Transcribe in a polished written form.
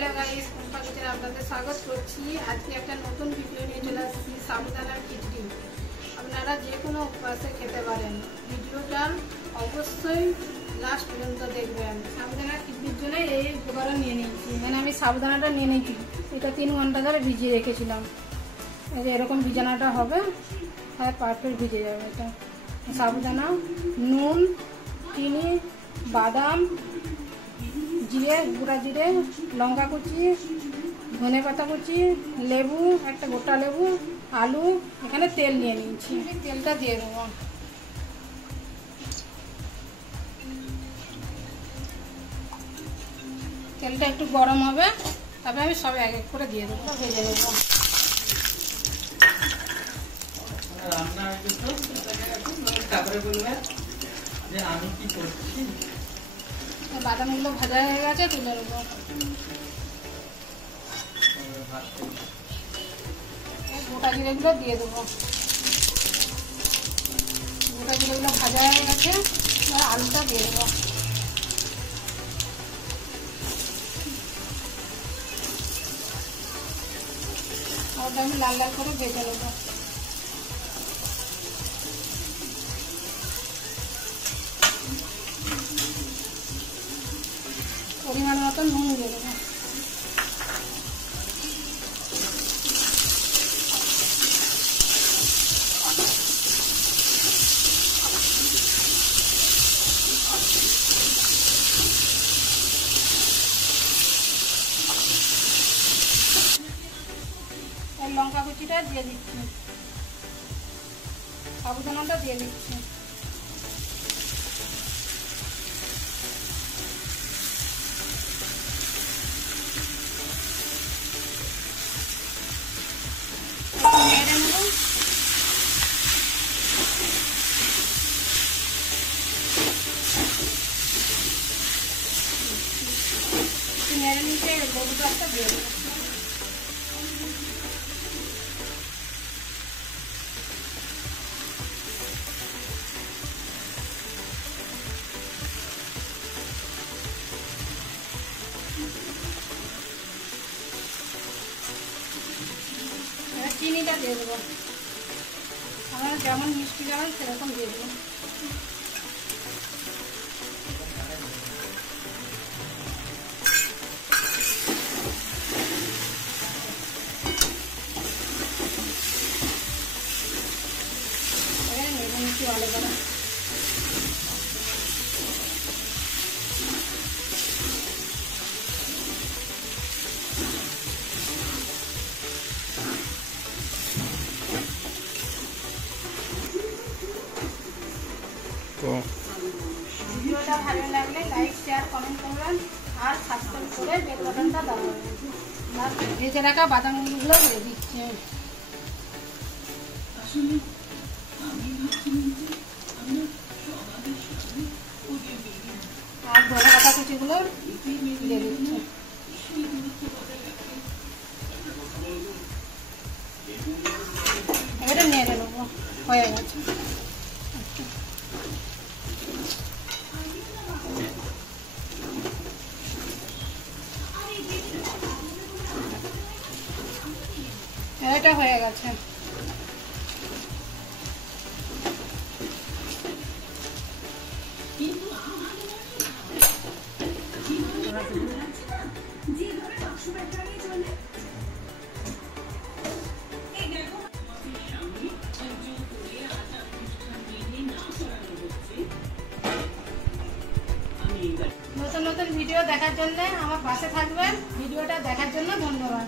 Hello guys, কুম্পা কিচেনে আপনাদের স্বাগত করছি। আজকে একটা নতুন ভিডিও নিয়ে চলে আসছি, সাবুদানার খিচুড়ি। আপনারা যে কোনো উপবাসে খেতে পারেন। ভিডিওটা অবশ্যই লাস্ট পর্যন্ত দেখবেন। সাবুদানার খিচুড়ির জন্য এই উপকরণ নিয়ে নিয়েছি। মানে আমি সাবুদানাটা নিয়ে নিয়েছি, এটা 3 ঘন্টা ধরে ভিজিয়ে রেখেছিলাম। এই যে এরকম ভিজানোটা হবে, আর পারফেক্ট ভিজে যাবে। এটা সাবুদানা, নুন, চিনি, বাদাম, জিরে, গুঁড়া জিরে, লঙ্কা কুচি, ধনে পাতা কুচি, লেবু, একটা গোটা লেবু, আলু, এখানে তেল নিয়ে নিয়েছি। তেলটা দিয়ে দেবো। তেলটা একটু গরম হবে, তারপরে আমি সব এক এক করে দিয়ে দেবো, ভেজে দেবো। বাদামগুলো ভাজা হয়ে গেছে, তুলে নেবো। গোটা জিরেগুলো দিয়ে দেবো। গোটা জিরেগুলো ভাজা হয়ে গেছে, এবার আলুটা দিয়ে দেবো। ওটা আমি লাল লাল করে ভেজে নেবো। পরিমাণ মতো নুন দিয়ে দেবো। লঙ্কা কুচিটা দিয়ে দিচ্ছি, সাবুদানাটা দিয়ে দিচ্ছি। নেড়ে নেব। নেড়ে নিতে লেবুটা একটা দিয়ে দেবো। চিনিটা দিয়ে দেবো, আমরা যেমন মিষ্টি খাবেন সেরকম দিয়ে দেবো। নেড়ে নিচ্ছি ভালো করে। ভিডিওটা ভালো লাগলে লাইক, শেয়ার, কমেন্ট করবেন, আর সাবস্ক্রাইব করে বেল বাটনটা দাবাবেন। আর ভেজে রাখা বাদামগুলো দিয়ে দিচ্ছে, আর ধনে পাতা কুচিগুলো দিয়ে দিচ্ছে। এবারে নেড়ে নেবো, হয়ে গেছে। এটা হয়ে গেছে। নতুন নতুন ভিডিও দেখার জন্য আমার পাশে থাকবেন। ভিডিওটা দেখার জন্য ধন্যবাদ।